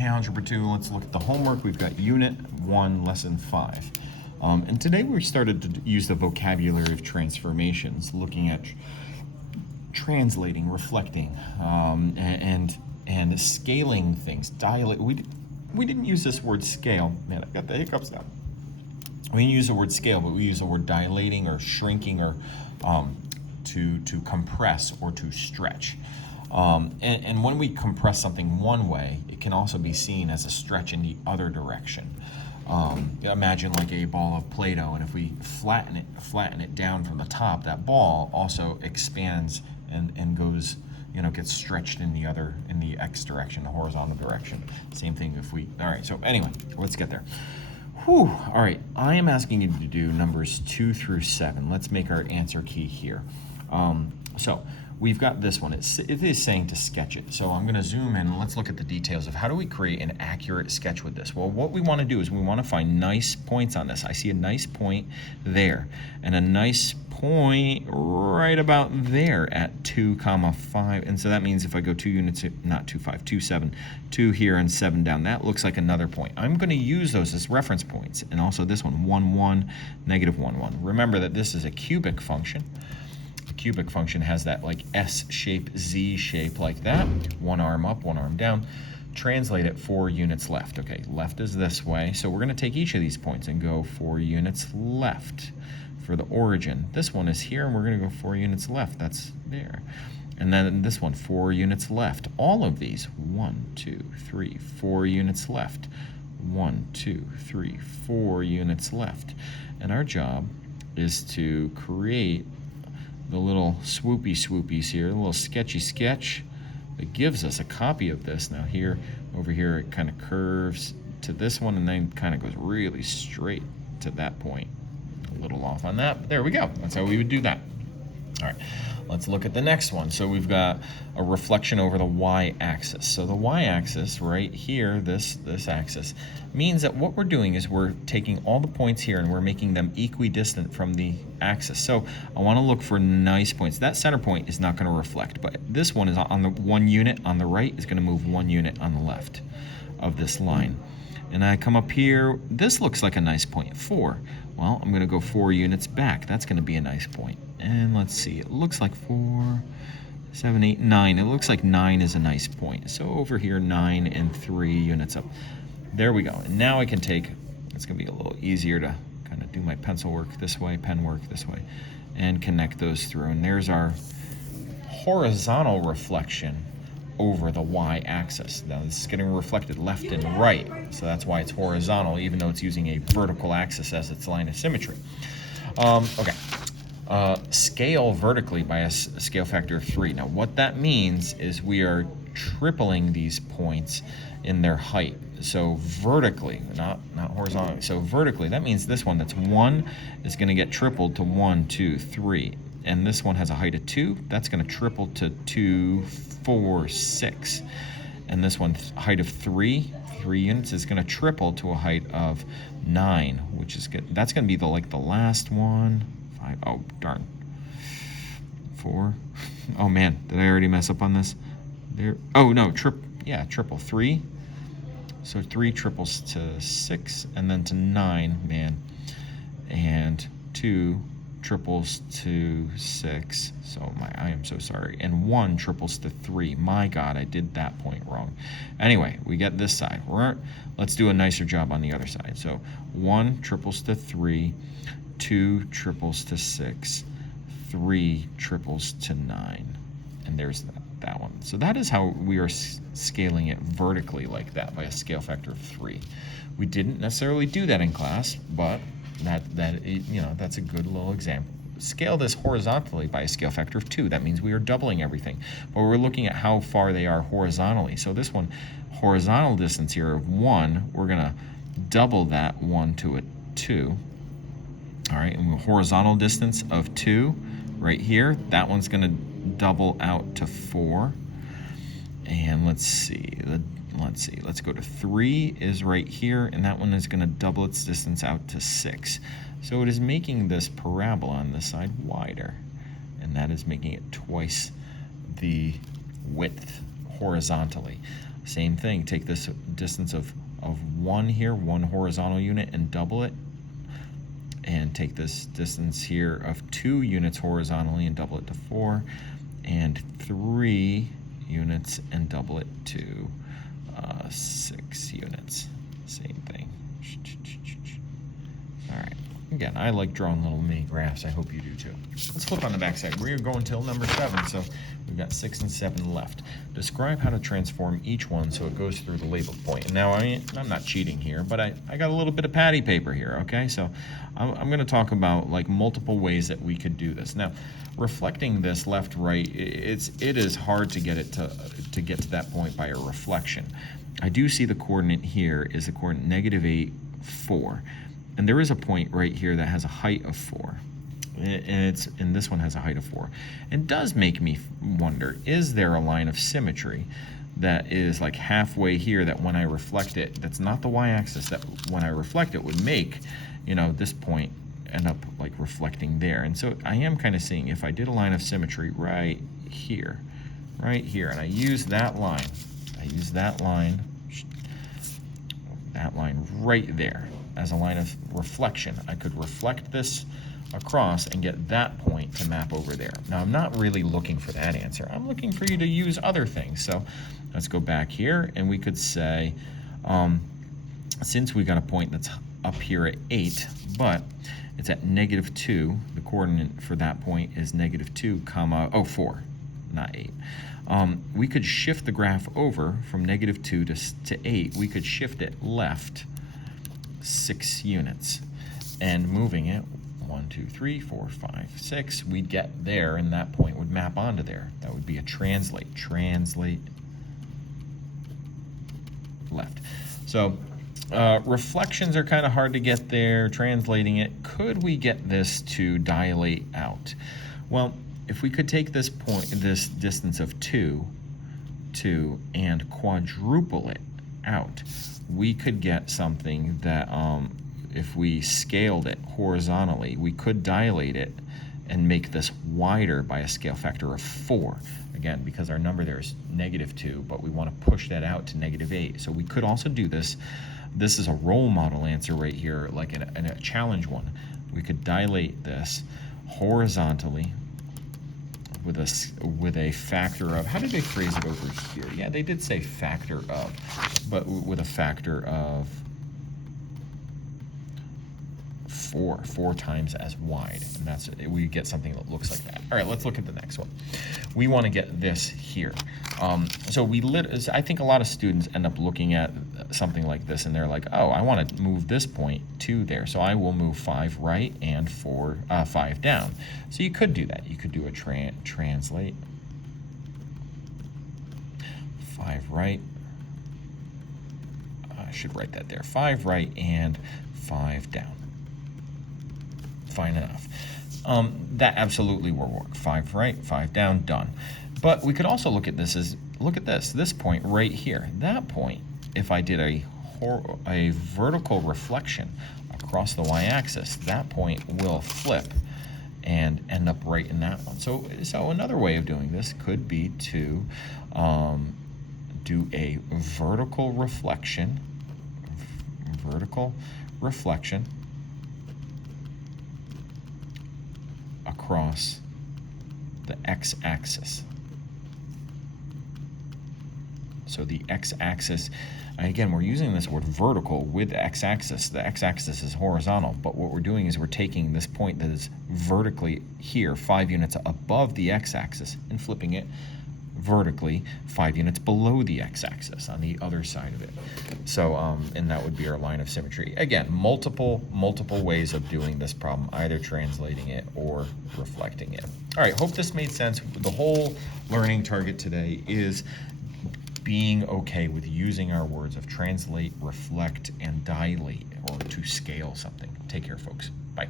Hey Algebra 2, let's look at the homework. We've got Unit 1, Lesson 5. And today we started to use the vocabulary of transformations, looking at translating, reflecting, and scaling things. We didn't use this word scale. Man, I got the hiccups now. We didn't use the word scale, but we use the word dilating or shrinking or to compress or to stretch. And when we compress something one way, it can also be seen as a stretch in the other direction. Imagine like a ball of Play-Doh, and if we flatten it down from the top, that ball also expands and goes, gets stretched in the X direction, the horizontal direction. Same thing if we, all right, so anyway, let's get there. Whew, all right, I am asking you to do numbers 2 through 7. Let's make our answer key here. So we've got this one. It is saying to sketch it. So I'm going to zoom in and let's look at the details of how do we create an accurate sketch with this. Well, what we want to do is we want to find nice points on this. I see a nice point there and a nice point right about there at 2, 5. And so that means if I go 2 units, not 2, 5, 2, 7, 2 here and 7 down, that looks like another point. I'm going to use those as reference points. And also this one, 1, 1, negative 1, 1. Remember that this is a cubic function. The cubic function has that like S shape, Z shape like that. One arm up, one arm down. Translate it 4 units left. Okay, left is this way. So we're going to take each of these points and go 4 units left for the origin. This one is here, and we're going to go 4 units left. That's there. And then this one, 4 units left. All of these, 1, 2, 3, 4 units left. 1, 2, 3, 4 units left. And our job is to create the little swoopies here, a little sketchy sketch that gives us a copy of this. Now here, over here, it kind of curves to this one and then kind of goes really straight to that point. A little off on that, but there we go. That's how we would do that. All right, let's look at the next one. So we've got a reflection over the y-axis. So the y-axis right here, this axis, means that what we're doing is we're taking all the points here and we're making them equidistant from the axis. So I want to look for nice points. That center point is not going to reflect, but this one is on the 1 unit on the right is going to move 1 unit on the left of this line. And I come up here, this looks like a nice point, 4. Well, I'm going to go 4 units back. That's going to be a nice point. And let's see, it looks like 4, 7, 8, 9. It looks like 9 is a nice point. So over here, 9 and 3 units up. There we go. And now I can take, it's going to be a little easier to kind of do my pencil work this way, pen work this way, and connect those through. And there's our horizontal reflection over the y-axis. Now this is getting reflected left and right, so that's why it's horizontal, even though it's using a vertical axis as its line of symmetry. Okay. Scale vertically by a scale factor of 3. Now what that means is we are tripling these points in their height. So vertically, not horizontally. So vertically, that means this one that's 1 is going to get tripled to 1, 2, 3. And this one has a height of 2. That's going to triple to 2, 4, 6. And this one, height of 3 units, is going to triple to a height of 9, which is good. That's going to be the last one. 5. Oh darn. 4. Oh man, did I already mess up on this? There. Oh no, triple 3. So 3 triples to 6, and then to 9, man, and 2 triples to 6. So I am so sorry. And 1 triples to 3. My God, I did that point wrong. Anyway, we get this side. Let's do a nicer job on the other side. So 1 triples to 3, 2 triples to 6, 3 triples to 9, and there's that one. So that is how we are scaling it vertically like that by a scale factor of 3. We didn't necessarily do that in class, but that's a good little example. Scale this horizontally by a scale factor of 2. That means we are doubling everything, but we're looking at how far they are horizontally. So this one, horizontal distance here of 1, we're going to double that 1 to a 2. All right, and horizontal distance of 2 right here, that one's going to double out to 4. And let's see, let's go to 3 is right here, and that one is going to double its distance out to 6. So it is making this parabola on this side wider, and that is making it twice the width horizontally. Same thing, take this distance of 1 here, 1 horizontal unit, and double it. And take this distance here of 2 units horizontally and double it to 4. And 3 units and double it to 6 units. Same thing. All right. Again, I like drawing little mini graphs. I hope you do too. Let's flip on the back side. We're going till number 7, so we've got 6 and 7 left. Describe how to transform each one so it goes through the labeled point. And now I'm not cheating here, but I got a little bit of patty paper here, okay? So I'm going to talk about like multiple ways that we could do this. Now, reflecting this left, right, it is hard to get it to get to that point by a reflection. I do see the coordinate here is the coordinate -8, 4. And there is a point right here that has a height of 4. And this one has a height of 4. It does make me wonder, is there a line of symmetry that is like halfway here that when I reflect it, that's not the y-axis, that when I reflect it would make, you know, this point end up like reflecting there. And so I am kind of seeing if I did a line of symmetry right here, and I use that line, that line right there as a line of reflection. I could reflect this across and get that point to map over there. Now, I'm not really looking for that answer. I'm looking for you to use other things. So let's go back here, and we could say, since we got a point that's up here at 8, but it's at -2, the coordinate for that point is -2, 4, not 8. We could shift the graph over from -2 to 8. We could shift it left 6 units, and moving it 1, 2, 3, 4, 5, 6, we'd get there, and that point would map onto there. That would be a translate left. So reflections are kind of hard to get there. Translating it, could we get this to dilate out? Well, if we could take this point, this distance of 2, and quadruple it out, we could get something that if we scaled it horizontally, we could dilate it and make this wider by a scale factor of 4. Again, because our number there is -2, but we want to push that out to -8. So we could also do this. This is a role model answer right here, like in a challenge one. We could dilate this horizontally with a factor of, how did they phrase it over here? Yeah, they did say factor of, but with a factor of 4 times as wide, and that's it. We get something that looks like that. All right, let's look at the next one. We want to get this here. So I think a lot of students end up looking at something like this, and they're like, oh, I want to move this point to there, so I will move 5 right and 5 down. So you could do that. You could do a translate 5 right. I should write that there. 5 right and 5 down. Fine enough. That absolutely will work. 5 right, 5 down, done. But we could also look at this as, look at this point right here. That point, if I did a vertical reflection across the y-axis, that point will flip and end up right in that one. So another way of doing this could be to do a vertical reflection across the x-axis. So the x-axis, again, we're using this word vertical with the x-axis. The x-axis is horizontal, but what we're doing is we're taking this point that is vertically here, 5 units above the x-axis, and flipping it vertically 5 units below the x-axis on the other side of it. So, and that would be our line of symmetry. Again, multiple ways of doing this problem, either translating it or reflecting it. All right, hope this made sense. The whole learning target today is being okay with using our words of translate, reflect, and dilate, or to scale something. Take care, folks. Bye.